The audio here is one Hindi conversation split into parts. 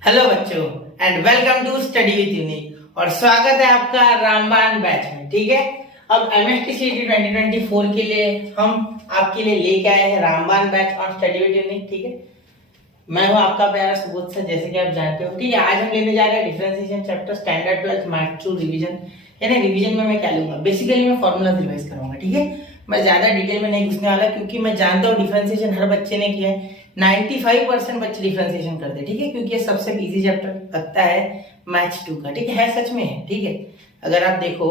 हेलो बच्चों and welcome to study with unique और स्वागत है आपका रामबान बैच में। ठीक है, अब एमएसटी सीटी 2024 के लिए हम आपके लिए लेके आए हैं रामबान बैच और स्टडी विद यूनिक। ठीक है, मैं हूं आपका प्यारा सुबोध सर, जैसे कि आप जानते हो। ठीक है, आज हम लेने जा रहे हैं differentiation chapter standard 12 math 2 revision. यानी रिवीजन में मैं क्या लूंगा, बेसिकली मैं फॉर्मूला रिवाइज करूंगा। ठीक है, मैं ज्यादा डिटेल में नहीं घुसने वाला क्योंकि मैं जानता हूँ डिफरेंशिएशन हर बच्चे ने किया है। 95% बच्चे डिफरेंशिएशन करते हैं। ठीक है, क्योंकि ये सबसे इजी चैप्टर लगता है मैथ 2 का। ठीक है, सच में है। ठीक है, अगर आप देखो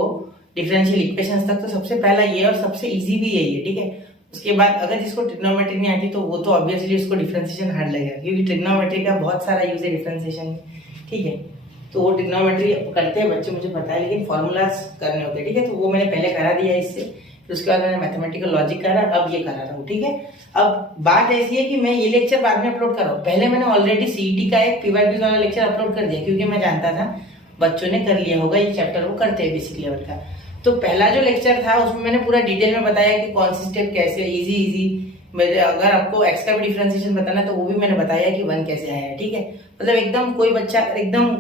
डिफरेंशियल इक्वेशंस तक तो सबसे पहला ये और सबसे इजी भी यही है। ठीक है, उसके बाद अगर जिसको ट्रिग्नोमेट्री नहीं आती तो वो तो ऑब्वियसली उसको डिफरेंशिएशन हार्ड लगेगा, क्योंकि ट्रिग्नोमेट्री का बहुत सारा यूज है डिफरेंशिएशन में। ठीक है, तो वो ट्रिग्नोमेट्री करते हैं बच्चे, मुझे पता है, लेकिन फॉर्मूलाज करने होते हैं। ठीक है, तो वो मैंने पहले करा दिया इससे, फिर उसके बाद मैंने मैथमेटिकल लॉजिक करा, अब ये करा रहा हूँ। ठीक है, अब बात ऐसी है कि मैं ये लेक्चर बाद में अपलोड कर रहा हूँ। पहले मैंने ऑलरेडी सीईटी का एक पीवाईक्यूज वाला लेक्चर अपलोड कर दिया, क्योंकि मैं जानता था बच्चों ने कर लिया होगा ये चैप्टर, वो करते हैं बेसिक लेवल का। तो पहला जो लेक्चर था उसमें मैंने पूरा डिटेल में बताया कि कौन सी स्टेप कैसे इजी मेरे, अगर आपको एक्स का भी डिफरेंशिएशन बताना तो वो भी मैंने बताया कि 1 कैसे आया है। ठीक है, मतलब एकदम कोई बच्चा एकदम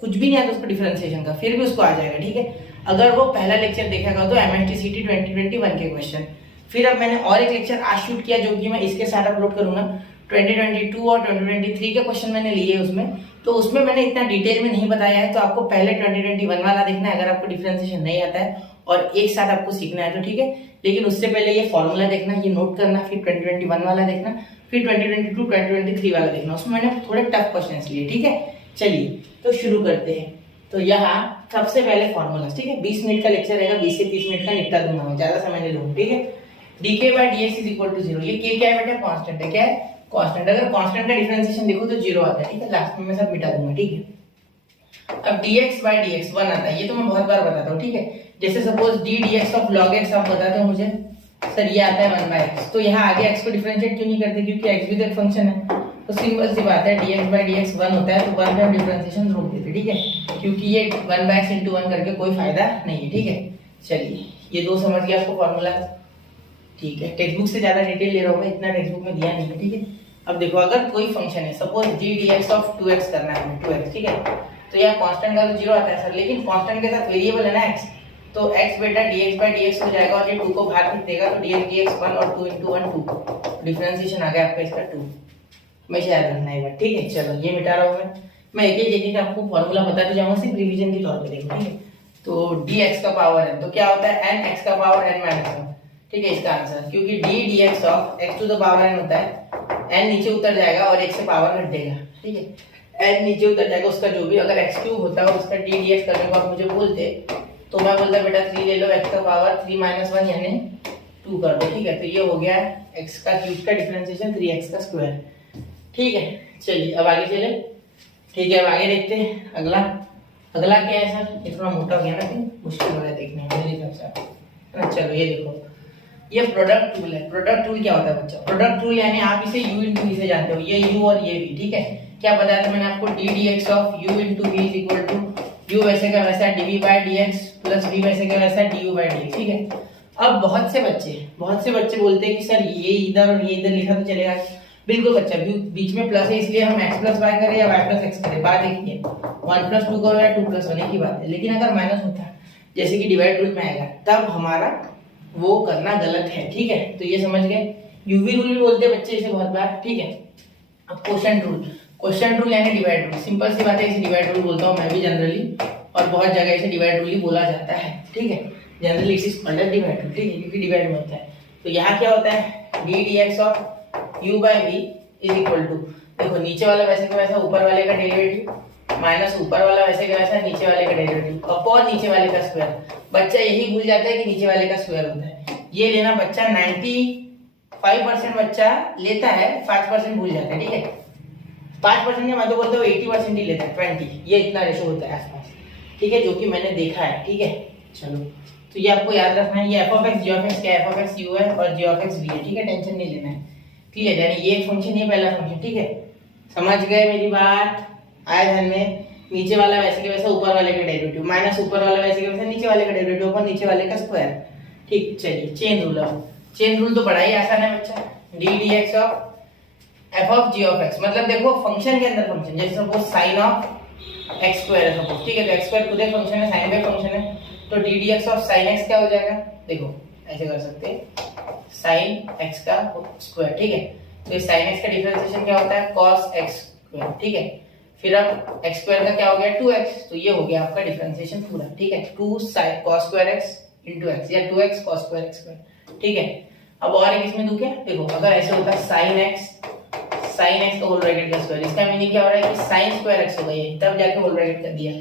कुछ भी नहीं आता उसको डिफरेंशिएशन का, फिर भी उसको आ जाएगा। ठीक है, अगर वो पहला लेक्चर देखेगा तो एमएसटी सीटी 2021 के क्वेश्चन। फिर अब मैंने और एक लेक्चर आज शूट किया जो कि मैं इसके साथ अपलोड करूंगा। 2022 और 2023 के क्वेश्चन मैंने लिए उसमें, तो उसमें मैंने इतना डिटेल में नहीं बताया है। तो आपको पहले 2021 वाला देखना है अगर आपको डिफरेंशिएशन नहीं आता है और एक साथ आपको सीखना है तो। ठीक है, लेकिन उससे पहले ये फॉर्मूला देखना, ये नोट करना, फिर 2021 वाला देखना, फिर 2022 2023 वाला देखना। उसमें मैंने थोड़े टफ क्वेश्चन लिए। ठीक है, चलिए तो शुरू करते हैं। तो यहाँ सबसे पहले फॉर्मूला। ठीक है, 20 मिनट का लेक्चर रहेगा, 20 से 30 मिनट का निपटा दूंगा मैं, ज्यादा समय नहीं लूंगा। ठीक है, dk by dx is equal to 0। ये k क्या है बेटा, कांस्टेंट है। क्या है, कांस्टेंट। अगर कांस्टेंट का डिफरेंशिएशन देखो तो 0 आता है। ठीक है, लास्ट में मैं सब मिटा दूंगा। ठीक है, अब dx by dx 1 आता है, ये तो मैं बहुत बार बताता हूँ। ठीक है, जैसे suppose d dx of log x आप बताते हो मुझे सर ये आता है 1 by x, तो यहाँ आगे x को डिफरेंशिएट क्यों नहीं करते, क्योंकि x भी तो एक फंक्शन है। तो सिंपल सी बात है, dx by dx 1 होता है तो 1 पे हम डिफरेंशिएशन रोक देते। ठीक है, क्योंकि ये 1 by x into 1 करके कोई फायदा नहीं है। ठीक है, चलिए ये दो समझ गया आपको फॉर्मूला। ठीक है, टेक्स्ट बुक से ज्यादा डिटेल ले रहा हूँ मैं, इतना टेक्स्ट बुक में दिया नहीं है। ठीक है, अब देखो अगर कोई फंक्शन है, suppose d dx of 2x करना है हमें, 2x। ठीक है, तो यहाँ कांस्टेंट का तो 0 आता है सर, लेकिन कांस्टेंट के साथ वेरिएबल है ना x, तो x बेटा dx by dx हो जाएगा और ये 2 को बाहर खींच देगा, तो dx dx 1 और 2 into 1 2, डिफरेंशिएशन आ गया आपका इसका 2। मैं शायद रखना है बात। ठीक है, चलो ये मिटा रहा हूँ मैं एक आपको फॉर्मूला बताते जाऊंगा सिर्फ रिवीजन के तौर पे देखो। ठीक है, तो dx का पावर n तो क्या होता है, n x का पावर n माइनस 1। ठीक है, इसका आंसर, क्योंकि d dx of x to the power n होता है, n नीचे उतर जाएगा और x से पावर घट देगा। ठीक है, n नीचे उतर जाएगा, उसका जो भी अगर x क्यूब होता है उसका d dx करने को आप मुझे बोलते तो मैं बोलता बेटा 3 ले लो, x का पावर 3 माइनस 1 यानी 2 कर दो। ठीक है, तो ये हो गया x का क्यूब का डिफरेंशिएशन 3x का स्क्वायर। ठीक है, चलिए अब आगे चले। ठीक है, अब आगे देखते हैं अगला क्या है सर, ये थोड़ा मोटा हो गया ना, मुश्किल हो रहा है देखने में मेरे हिसाब से। चलो ये देखो, ये प्रोडक्ट टूल है। प्रोडक्ट टूल क्या होता है बच्चा, प्रोडक्ट टूल यानी आप इसे u into v से जानते हो, ये u और ये v। ठीक है, क्या बताया था मैंने आपको, d dx of u into v is equal to u वैसे का वैसा dv by dx plus v वैसे का वैसा du by dx। ठीक है, अब बहुत से बच्चे बोलते हैं कि सर ये इधर और ये इधर लिखा तो चलेगा। बिल्कुल बच्चा, बीच में प्लस है इसलिए हम x प्लस वाई करें या y प्लस एक्स करें, बात एक ही है। 1 प्लस 2 करो या 2 प्लस होने की बात है। लेकिन अगर माइनस होता है जैसे कि डिवाइड रूल में आएगा, तब हमारा वो करना गलत है। ठीक है, तो ये समझ गए। यूवी रूल भी बोलते हैं बच्चे इसे बहुत बार। ठीक है, अब क्वोशंट रूल यानी डिवाइड रूल, सिंपल सी बात है, इसे डिवाइड रूल बोलता हूँ मैं भी जनरली, और बहुत जगह इसे डिवाइड रूल ही बोला जाता है। ठीक है, generally it is called as divide rule. ठीक है, क्योंकि डिवाइड में होता है। तो यहाँ क्या होता है, d dx of u by v is equal to, देखो नीचे वाला वैसे का वैसा ऊपर वाले का डेरिवेटिव माइनस ऊपर वाला वैसे का वैसा नीचे वाले का डेरिवेटिव अपॉन नीचे वाले का स्क्वायर। बच्चा यही भूल जाता है कि नीचे वाले का स्क्वायर होता है। ये लेना बच्चा 95% बच्चा लेता है, 5% भूल जाता है। ठीक है, 5% या मैं तो बोलता हूँ 80% ही लेता है, 20, ये इतना रेशो होता है आसपास। ठीक है, जो कि मैंने देखा है। ठीक है, चलो तो ये आपको याद रखना है, ये f of x g of x क्या f of x u है और g of x v है। ठीक है, टेंशन नहीं लेना है। क्लियर, यानी ये फंक्शन, ये पहला फंक्शन। ठीक है, समझ गए मेरी बात, आया ध्यान में। नीचे वाला वैसे के वैसा ऊपर वाले का डेरिवेटिव माइनस ऊपर वाला वैसे के वैसा नीचे वाले का डेरिवेटिव अपन नीचे वाले का स्क्वायर। ठीक, चलिए चेन रूल। अब चेन रूल तो बड़ा ही आसान है बच्चा, d dx of f of g of x, मतलब देखो फंक्शन के अंदर फंक्शन, जैसे suppose sine of x square है सपोज, ठीक है, तो एक्स स्क्वायर खुद एक फंक्शन है, साइन भी फंक्शन है, तो D d x of sine x क्या हो जाएगा, देखो ऐसे कर सकते हैं, साइन एक्स का स्क्वायर, ठीक है, तो इस साइन एक्स का डिफरेंशिएशन क्या होता है, कॉस एक्स स्क्वायर, ठीक है, फिर अब एक्स स्क्वायर का क्या हो गया 2x, तो ये हो गया आपका डिफरेंशिएशन पूरा, ठीक है, 2 sin cos square x into x या 2x cos square x square, ठीक है। अब और एक इसमें दूं क्या, देखो अगर ऐसे होता sin x का होल ब्रैकेट का स्क्वायर, इसका मीनिंग क्या हो रहा है कि sin स्क्वायर x हो गया, तब जाके होल ब्रैकेट कर दिया,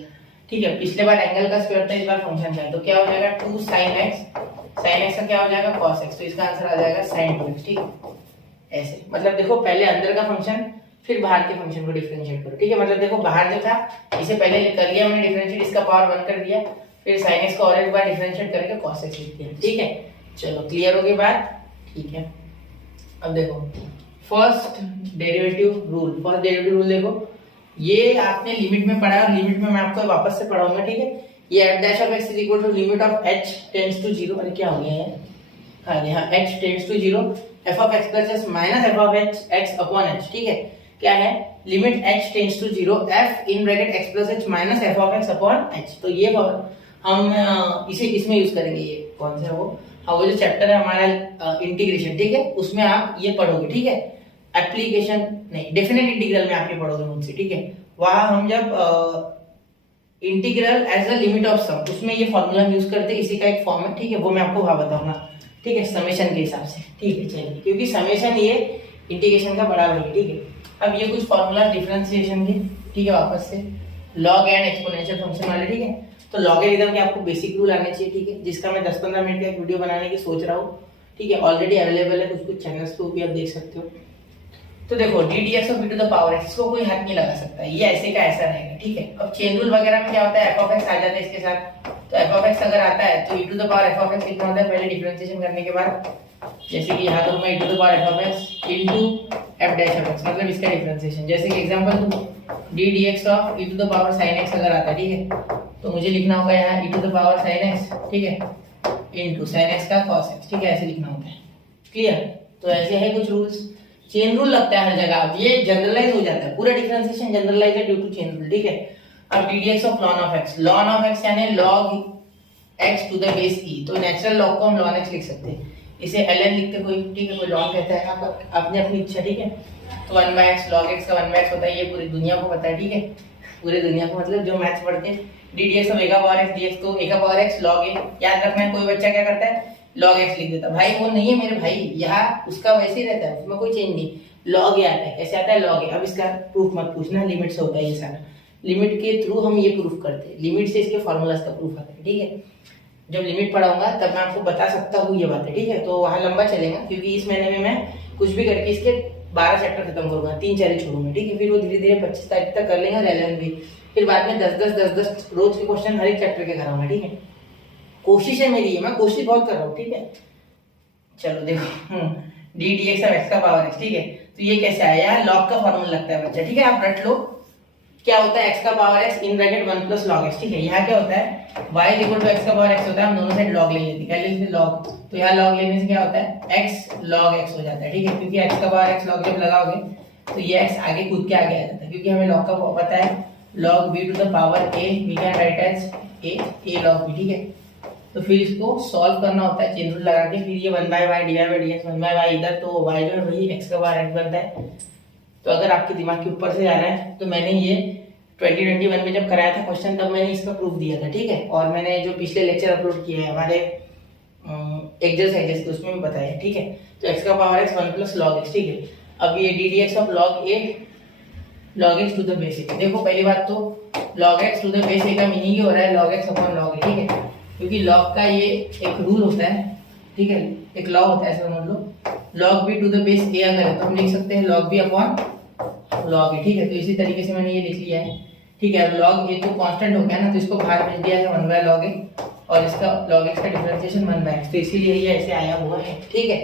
ठीक है। पिछले बार एंगल का स्क्वायर था, इस बार फंक्शन का है, तो क्या हो जाएगा 2 sin x का क्या हो जाएगा cos x, तो इसका आंसर आ जाएगा sin 2x, ठीक है। ऐसे मतलब देखो पहले अंदर का फंक्शन फिर बाहर के फंक्शन को डिफरेंशिएट करो, ठीक है, मतलब देखो बाहर जो था इसे पहले कर लिया मैंने डिफरेंशिएट, इसका पावर 1 कर दिया, फिर sin x का और एक बार डिफरेंशिएट करके cos x लिख दिया, ठीक है। चलो क्लियर हो गई बात, ठीक है। अब देखो फर्स्ट डेरिवेटिव रूल देखो, ये आपने लिमिट में पढ़ा और लिमिट में मैं आपको वापस से पढ़ाऊंगा, ठीक है। ये f dash of x is equal to limit of h tends to 0, अरे क्या हो गया है, हाँ यहाँ h tends to 0 f of x plus h minus f of x upon h, ठीक है, क्या है limit h tends to 0 f in bracket x plus h minus f of x upon h, तो ये हम इसे इसमें यूज करेंगे, ये कौन सा है वो, हाँ वो जो चैप्टर है हमारा इंटीग्रेशन, ठीक है, उसमें आप ये पढ़ोगे, ठीक है, एप्लीकेशन नहीं डेफिनेट इंटीग्रल में आप ये पढ़ोगे मुझसे, ठीक है, वहां हम जब integral as a limit of sum, उसमें ये फॉर्मूला यूज करते हैं, इसी का एक फॉर्म है, ठीक है, वो मैं आपको वहां बताऊंगा, ठीक है, समेशन के हिसाब से, ठीक है, चलिए, क्योंकि समेशन ये इंटीग्रेशन का बड़ा भाई, ठीक है। अब ये कुछ फॉर्मूला डिफरेंशिएशन के, ठीक है, वापस से लॉग एंड एक्सपोनेंशियल फंक्शन वाले, ठीक है, तो लॉगरिथम के आपको बेसिक रूल आने चाहिए, ठीक है, जिसका मैं 10-15 मिनट का एक वीडियो बनाने की सोच रहा हूँ, ठीक है, ऑलरेडी अवेलेबल है कुछ चैनल्स पे भी आप देख सकते हो। तो देखो d d x of e to the power x, इसको कोई हाथ नहीं लगा सकता, ये ऐसे का ऐसा रहेगा, ठीक है। अब चेन रूल वगैरह में क्या होता है, f ऑफ x आ जाता है इसके साथ, तो f ऑफ x अगर आता है तो e to the power f of x लिखना होता है पहले डिफरेंशिएशन करने के बाद, जैसे कि यहाँ करूंगा e to the power f of x into f dash of x, मतलब इसका डिफरेंशिएशन, जैसे कि example d dx of e to the power sin x अगर आता है, ठीक है, तो मुझे लिखना होगा यहाँ e to the power sin x, ठीक है, इनटू sin x का cos x, ठीक है, ऐसे लिखना होता है, क्लियर। तो ऐसे है कुछ रूल्स, चेन रूल लगता है हर जगह, अब ये जनरलाइज हो जाता है, पूरा डिफरेंशिएशन जनरलाइज है ड्यू टू चेन रूल, ठीक है। अब d d x of ln of x यानी log x to the base e, तो नेचुरल लॉग को हम ln x लिख सकते हैं, इसे ln लिखते कोई, ठीक है, कोई ln कहता है, आप अपने अपनी इच्छा, ठीक है, तो 1/x log x का 1/x होता है, ये पूरी दुनिया को पता है, ठीक है, पूरी दुनिया को, मतलब जो मैथ्स पढ़ते हैं, D d x of a का पावर x dx, तो a का पावर x log a, याद रखना है, कोई बच्चा क्या करता है log x लिख देता, भाई वो नहीं है मेरे भाई, यहाँ उसका वैसे ही रहता है, उसमें कोई चेंज नहीं, log a आता है, कैसे आता है log a, अब इसका प्रूफ मत पूछना, लिमिट से होता है ये सारा, लिमिट के थ्रू हम ये प्रूफ करते हैं, लिमिट से इसके फॉर्मूलाज का प्रूफ आता है, ठीक है, जब लिमिट पढ़ाऊंगा तब मैं आपको बता सकता हूँ ये बात है, ठीक है, तो वहाँ लंबा चलेगा, क्योंकि इस महीने में मैं कुछ भी करके इसके 12 चैप्टर खत्म करूंगा, 3 चैप्टर छोड़ूंगा, ठीक है, फिर वो धीरे धीरे 25 तारीख तक कर लेंगे रेलेवेंट भी, फिर बाद में 10 रोज के क्वेश्चन हर एक चैप्टर के कराऊंगा, ठीक है, कोशिश है मेरी, मैं कोशिश बहुत कर रहा हूँ, ठीक है। चलो देखो d d x of x का पावर एक्स, ठीक है, तो ये कैसे आया, लॉग का फॉर्मूला लगता है बच्चा, ठीक है, आप रट लो, क्या होता है x का power x in bracket 1 plus log x, ठीक है, यहाँ क्या होता है y is equal to x का पावर x होता है, हम दोनों साइड log ले लेते हैं, क्या लेते हैं log, तो यहाँ log लेने से क्या होता है x log x हो जाता है, ठीक है, क्योंकि x का पावर x log जब लगाओगे तो ये x आगे कूद के आगे आ जाता है, क्योंकि हमें log का पता है log b to the power a, we can write as a log b, ठीक है, तो फिर इसको सॉल्व करना होता है चेन रूल लगा के, फिर ये 1/y divide by dx, 1/y इधर, तो y जो है वही x का पावर x बनता है। तो अगर आपके दिमाग के ऊपर से जा रहा है, तो मैंने ये 2021 में जब कराया था क्वेश्चन, तब मैंने इसका प्रूफ दिया था, ठीक है, और मैंने जो पिछले लेक्चर अपलोड किए हैं हमारे एक्सरसाइजेस के, उसमें भी बताया, ठीक है, तो x का power x 1 plus log x, ठीक है। अब ये d d x of log x to the base a, देखो पहली बात तो log x to the base a का मीनिंग ही हो रहा है log x upon log a, ठीक है, क्योंकि log का ये एक रूल होता है, ठीक है, एक लॉ होता है, ऐसे समझ लो, log b to the base a अगर है तो हम लिख सकते हैं log b upon log a, ठीक है, तो इसी तरीके से मैंने ये लिख लिया है, ठीक है। log a तो कांस्टेंट हो गया ना, तो इसको बाहर भेज दिया है 1/log a, और इसका log x का डिफरेंशिएशन 1/x, तो इसीलिए ये ऐसे आया हुआ है, ठीक है।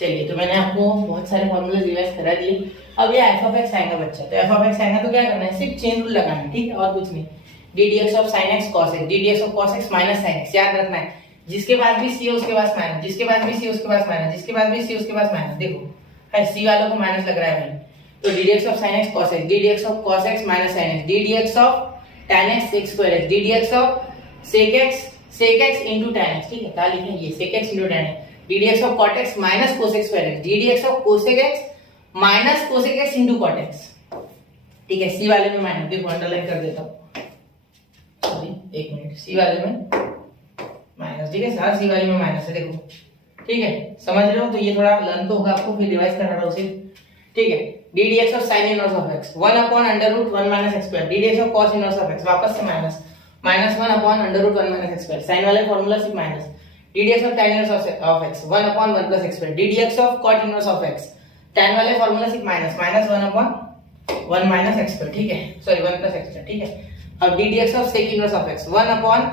चलिए, तो मैंने आपको बहुत सारे फॉर्मूले रिवाइज करा दिए, अब ये f ऑफ x आएगा बच्चा, तो f ऑफ x आएगा तो क्या करना है, सिर्फ चेन रूल लगाना है, ठीक है, और कुछ नहीं, D d x of sin x cos x, D d x of cos x minus sin x, याद रखना है, जिसके पास भी c है उसके पास माइनस, जिसके पास भी c उसके पास माइनस, जिसके पास भी c उसके पास माइनस, देखो है c वालों को माइनस लग रहा है भाई, तो ddx of sin x cos x, ddx of cos x minus sin x, ddx of tan x sec square x, ddx of sec x into tan x, ठीक है, क्या लिखे ये sec x into tan x, ddx of cot x minus cos x square x, ddx of cosec x minus cosec x into cot x, ठीक है। सी वाले में माइनस, देखो अंडरलाइन कर देता हूँ, सॉरी एक मिनट, सी वाले में माइनस, ठीक है सर, सी वाले में माइनस है, देखो ठीक है, समझ रहे हो। तो ये थोड़ा लर्न तो होगा आपको, फिर रिवाइज करा रहा हूँ सिर्फ, ठीक है। ddx of sin inverse of x 1 upon under root 1 minus x square, ddx of cos inverse of x वापस से minus 1 upon under root 1 minus x square, sin वाले फार्मूला सिर्फ minus, ddx of tan inverse of x 1 upon 1 plus x square, ddx of cot inverse of x tan वाले फार्मूला सिर्फ minus 1 upon 1 minus x square, ठीक है, सॉरी 1 प्लस x स्क्वायर, ठीक है। अब ddx of sec inverse of x 1 upon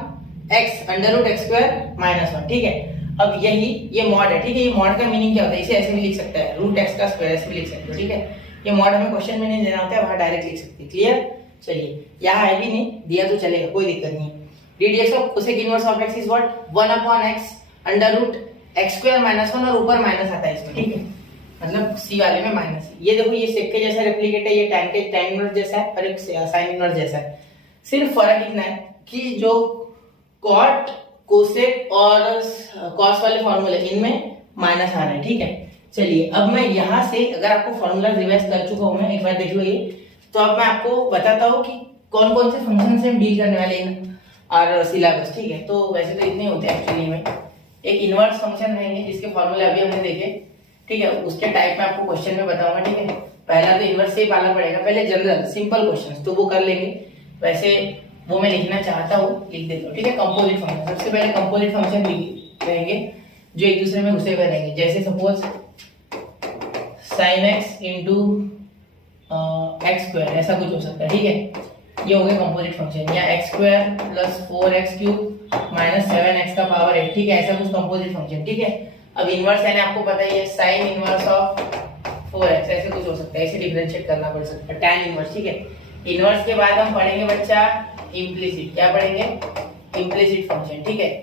x under root x square minus 1, ठीक है। अब यही ये मॉड है, ठीक है। ये मॉड का मीनिंग क्या होता है, इसे ऐसे भी लिख सकता है, रूट x का स्क्वायर ऐसे भी लिख सकते हो, ठीक है। ये मॉड हमें क्वेश्चन में नहीं देना होता है, वहां डायरेक्ट लिख सकते हैं, क्लियर। चलिए यहाँ है भी नहीं दिया तो चलेगा, कोई दिक्कत नहीं है। ddx of cosec inverse of x is what 1 upon x under root x square minus 1 और ऊपर माइनस आता है इसमें, ठीक है, मतलब सी वाले में माइनस। ये देखो ये सेक के जैसा रेप्लिकेट है, ये tan इनवर्स जैसा है और एक sin इनवर्स जैसा है। सिर्फ फर्क इतना है कि जो cot कोसेक और cos वाले फॉर्मूले इनमें माइनस आ रहा है, ठीक है। चलिए अब मैं यहाँ से अगर आपको फॉर्मूला रिवाइज कर चुका हूँ मैं, एक बार देख लो ये, तो अब मैं आपको बताता हूँ कि कौन कौन से फंक्शन से हम डील करने वाले हैं और सिलेबस, ठीक है। तो वैसे तो इतने होते हैं एक्चुअली में। एक इनवर्स फंक्शन रहेंगे जिसके फॉर्मूले अभी हमने देखे, ठीक है, उसके टाइप में आपको क्वेश्चन में बताऊंगा, ठीक है। पहला तो इनवर्स से ही पालना पड़ेगा, पहले जनरल सिंपल क्वेश्चन तो वो कर लेंगे, वैसे वो मैं लिखना चाहता हूँ लिख देता हूँ, ठीक है। कंपोजिट फंक्शन, सबसे पहले कंपोजिट फंक्शन रहेंगे जो एक दूसरे में घुसे हुए रहेंगे, जैसे suppose sin x into x square, ऐसा कुछ हो सकता है, ठीक है। ये हो गया कंपोजिट फंक्शन, या x square plus 4x cube minus 7x का पावर 8, ठीक है, ऐसा कुछ कंपोजिट फंक्शन, ठीक है। अब इनवर्स है आपको पता ही है, sin इनवर्स ऑफ 4x ऐसे कुछ हो सकता है, इसे डिफरेंशिएट करना पड़ सकता है, tan इनवर्स, ठीक है। इनवर्स के बाद हम पढ़ेंगे बच्चा इम्प्लिसिट, क्या पढ़ेंगे, इम्प्लिसिट फंक्शन, ठीक है।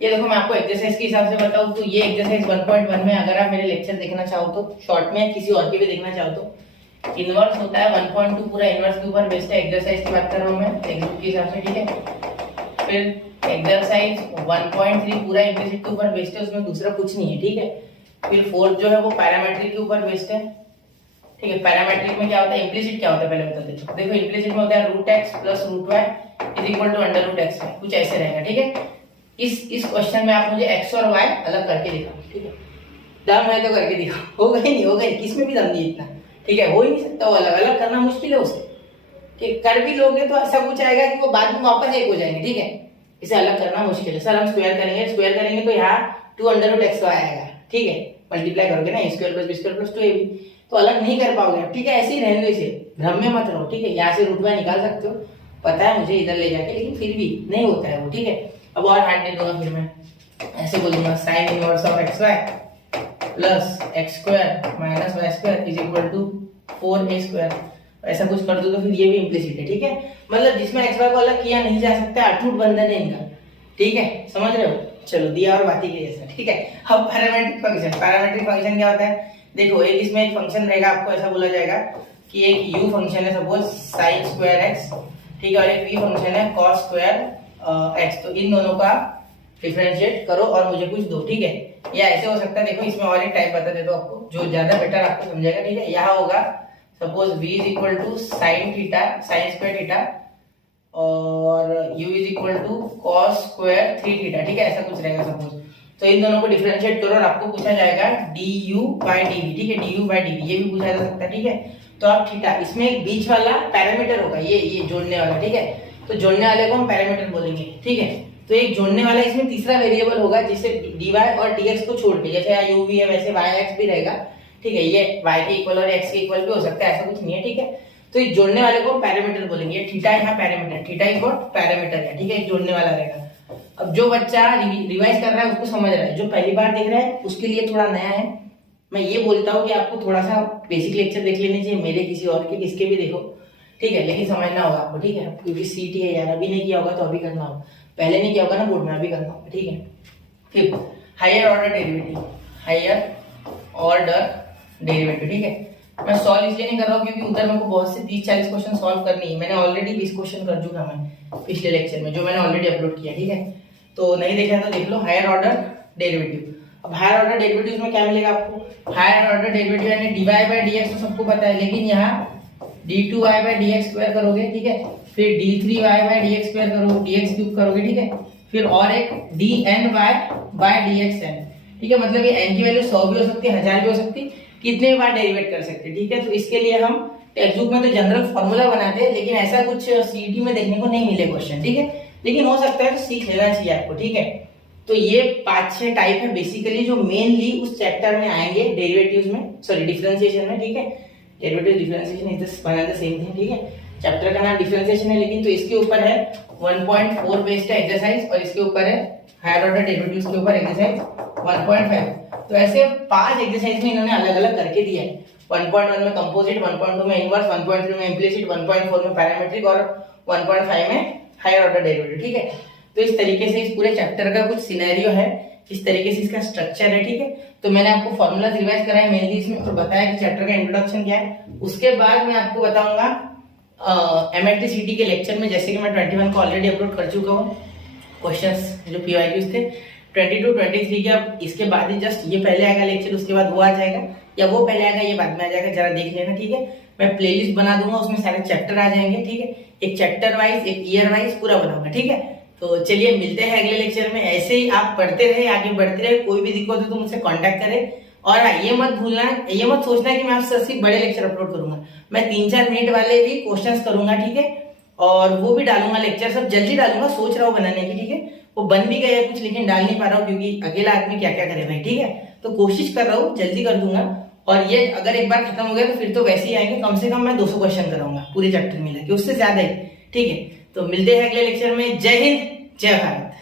ये देखो मैं आपको एक्सरसाइज के हिसाब से बताऊं तो ये एक्सरसाइज 1.1 में अगर आप मेरे लेक्चर देखना चाहो तो शॉर्ट में, किसी और के भी देखना चाहो तो इनवर्स होता है 1.2 पूरा इनवर्स के ऊपर बेस्ड है। एक्सरसाइज की बात कर रहा हूं मैं टेक्स्ट के हिसाब से, ठीक है। फिर एक्सरसाइज 1.3 पूरा इम्प्लिसिट के ऊपर बेस्ड है, उसमें दूसरा कुछ नहीं है, ठीक है। फिर फोर्थ जो है वो पैरामेट्रिक के ऊपर बेस्ड है, ठीक है। पैरामेट्रिक में क्या होता है, इम्प्लिसिट क्या होता है पहले बता देता हूं। देखो इम्प्लिसिट में होता है root x plus root y is equal to under root x, कुछ ऐसे रहेगा, ठीक है। इस क्वेश्चन में आप मुझे x और y अलग करके दिखाओ, ठीक है। दम है तो करके दिखाओ, होगा ही नहीं, होगा ही, किसमें भी दम नहीं इतना, ठीक है, हो ही नहीं सकता, वो अलग अलग करना मुश्किल है उसे, ठीक। कर भी लोगे तो ऐसा कुछ आएगा कि वो बाद में वापस एक हो जाएंगे, ठीक है। इसे अलग करना मुश्किल है। सर हम स्क्वायर करेंगे तो यहाँ 2 अंडर रूट एक्स आएगा, ठीक है, मल्टीप्लाई करोगे ना, a square plus b square plus 2ab, तो अलग नहीं कर पाओगे, ठीक है। ऐसे ही रहने दो, इसे भ्रम में मत रहो, ठीक है। यहाँ से रूट वाई निकाल सकते हो, पता है मुझे इधर ले जाके, लेकिन फिर भी नहीं होता है वो, ठीक है। अब और हार्ड नहीं दूंगा, फिर मैं ऐसे बोलूंगा sin inverse of xy plus x square minus y square is equal to 4a square, ऐसा कुछ कर दो तो फिर ये भी इम्प्लिसिट है, ठीक है। मतलब जिसमें xy को अलग किया नहीं जा सकता, अटूट बंधन है इनका, ठीक है, समझ रहे हो। चलो दिया और बाती के जैसा, ठीक है। अब पैरामेट्रिक फंक्शन क्या होता है, देखो एक इसमें एक फंक्शन रहेगा, आपको ऐसा बोला जाएगा कि एक u फंक्शन है सपोज sin स्क्वायर x, ठीक है, और एक v फंक्शन है cos स्क्वायर x, तो इन दोनों का डिफरेंशिएट करो और मुझे कुछ दो, ठीक है। या ऐसे हो सकता है, देखो इसमें और एक टाइप बता देता हूं आपको जो ज्यादा बेटर आपको समझेगा, ठीक है। यहाँ होगा suppose v is equal to sin theta sin square theta और u is equal to cos square 3 theta, ठीक है, ऐसा कुछ रहेगा सपोज। तो इन दोनों को डिफरेंशिएट करो और आपको पूछा जाएगा du by dv, ठीक है, du by dv ये भी पूछा जा सकता है, ठीक है। तो आप थीटा, इसमें एक बीच वाला पैरामीटर होगा, ये जोड़ने वाला, ठीक है, तो जोड़ने वाले को हम पैरामीटर बोलेंगे, ठीक है। तो एक जोड़ने वाला इसमें तीसरा वेरिएबल होगा जिसे dy और dx को छोड़ के, जैसे यहाँ u भी है वैसे yx भी रहेगा, ठीक है। ये y के इक्वल और x के इक्वल भी हो सकता है, ऐसा कुछ नहीं है, ठीक है। तो इस जोड़ने वाले को पैरामीटर बोलेंगे, थीटा यहाँ parameter, theta is what parameter है, ठीक है, एक जोड़ने वाला रहेगा। अब जो बच्चा रिवाइज कर रहा है उसको समझ रहा है, जो पहली बार देख रहा है उसके लिए थोड़ा नया है। मैं ये बोलता हूँ कि आपको थोड़ा सा बेसिक लेक्चर देख लेने चाहिए, मेरे किसी और के, किसके भी देखो, ठीक है, लेकिन समझना होगा आपको, ठीक है, क्योंकि सीटी है यार, अभी नहीं किया होगा तो अभी करना होगा, पहले नहीं किया होगा ना बोर्ड में, अभी करना होगा, ठीक है। फिर हायर ऑर्डर डेरिवेटिव, ठीक है। मैं सॉल्व इसलिए नहीं कर रहा हूँ क्योंकि उधर मेरे को बहुत से 30-40 क्वेश्चन सॉल्व करनी है। मैंने ऑलरेडी 20 क्वेश्चन कर चुका मैं पिछले लेक्चर में, जो मैंने ऑलरेडी अपलोड किया, ठीक है। तो नहीं देखा तो देख लो। हायर ऑर्डर डेरिवेटिव, अब हायर ऑर्डर डेरिवेटिव में क्या मिलेगा आपको? हायर ऑर्डर डेरिवेटिव यानी dy बाय dx तो सबको पता है, लेकिन यहाँ d2y बाय dx स्क्वायर करोगे, ठीक है। फिर d3y बाय dx स्क्वायर करोगे, dx क्यूब करोगे, ठीक है। फिर और एक dny बाय dxn, ठीक है। मतलब ये n की वैल्यू 100 भी हो सकती है, 1000 भी हो सकती है, कितने बार डेरिवेट कर सकते हैं, ठीक है। तो इसके लिए हम टेक्स्ट बुक में तो जनरल फॉर्मूला बनाते हैं, लेकिन ऐसा कुछ सीईटी में देखने को नहीं मिले क्वेश्चन, ठीक है। लेकिन हो सकता है तो सीख लेना चाहिए आपको, ठीक है। तो ये 5-6 टाइप है बेसिकली जो मेनली उस चैप्टर में आएंगे, डेरिवेटिव्स में, सॉरी डिफरेंशिएशन में, ठीक है। Derivative differentiation is the same thing, ठीक है। चैप्टर का नाम डिफरेंशिएशन है, लेकिन तो इसके ऊपर है 1.4 बेस्ड एक्सरसाइज और इसके ऊपर है हायर ऑर्डर डेरिवेटिव्स के ऊपर एक्सरसाइज 1.5। तो ऐसे 5 एक्सरसाइज में इन्होंने अलग अलग करके दिया है। 1.1 में कंपोजिट, 1.2 में इनवर्स, 1.3 में इम्प्लिसिट, 1.4 में पैरामीट्रिक और 1.5 में हायर ऑर्डर डेरिवेटिव, ठीक है। तो इस तरीके से इस पूरे चैप्टर का कुछ सिनेरियो है, इस तरीके से इसका स्ट्रक्चर है, ठीक है। तो मैंने आपको फॉर्मूला रिवाइज कराया मेनली इसमें और बताया कि चैप्टर का इंट्रोडक्शन क्या है। उसके बाद मैं आपको बताऊंगा एमएसटीसीटी के लेक्चर में, जैसे कि मैं 21 को ऑलरेडी अपलोड कर चुका हूँ क्वेश्चंस जो पीवाईक्यूज थे 22, 23 के। अब इसके बाद ही जस्ट ये पहले आएगा लेक्चर, उसके बाद वो आ जाएगा, या वो पहले आएगा ये बाद में आ जाएगा, जरा देख लेना, ठीक है। मैं प्लेलिस्ट बना दूंगा, उसमें सारे चैप्टर आ जाएंगे, ठीक है। एक चैप्टर वाइज, एक ईयर वाइज पूरा बनाऊंगा, ठीक है। तो चलिए मिलते हैं अगले लेक्चर में। ऐसे ही आप पढ़ते रहे, आगे बढ़ते रहे, कोई भी दिक्कत हो तो मुझसे कांटेक्ट करें। और ये मत भूलना, ये मत सोचना कि मैं आपसे सिर्फ बड़े लेक्चर अपलोड करूंगा, मैं 3-4 मिनट वाले भी क्वेश्चंस करूंगा, ठीक है। और वो भी डालूंगा, लेक्चर सब जल्दी डालूंगा, सोच रहा हूँ बनाने की, ठीक है। वो बन भी गया कुछ, लेकिन डाल नहीं पा रहा हूँ क्योंकि अकेला आदमी क्या क्या करे भाई, ठीक है। तो कोशिश कर रहा हूँ, जल्दी कर दूंगा। और ये अगर एक बार खत्म हो गया तो फिर तो वैसे ही आएंगे, कम से कम मैं 200 क्वेश्चन कराऊंगा पूरे चैप्टर मिला के, उससे ज्यादा ही, ठीक है। तो मिलते हैं अगले लेक्चर में। जय हिंद, जय भारत।